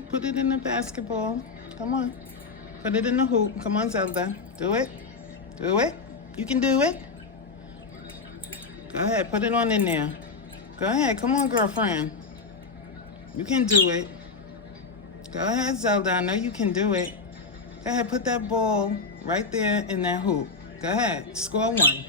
ahead. Put it in the basketball. Come on. Put it in the hoop. Come on, Zelda. Do it. Do it. You can do it. Go ahead. Put it on in there. Go ahead. Come on, girlfriend. You can do it. Go ahead, Zelda. I know you can do it. Go ahead. Put that ball right there in that hoop. Go ahead. Score one.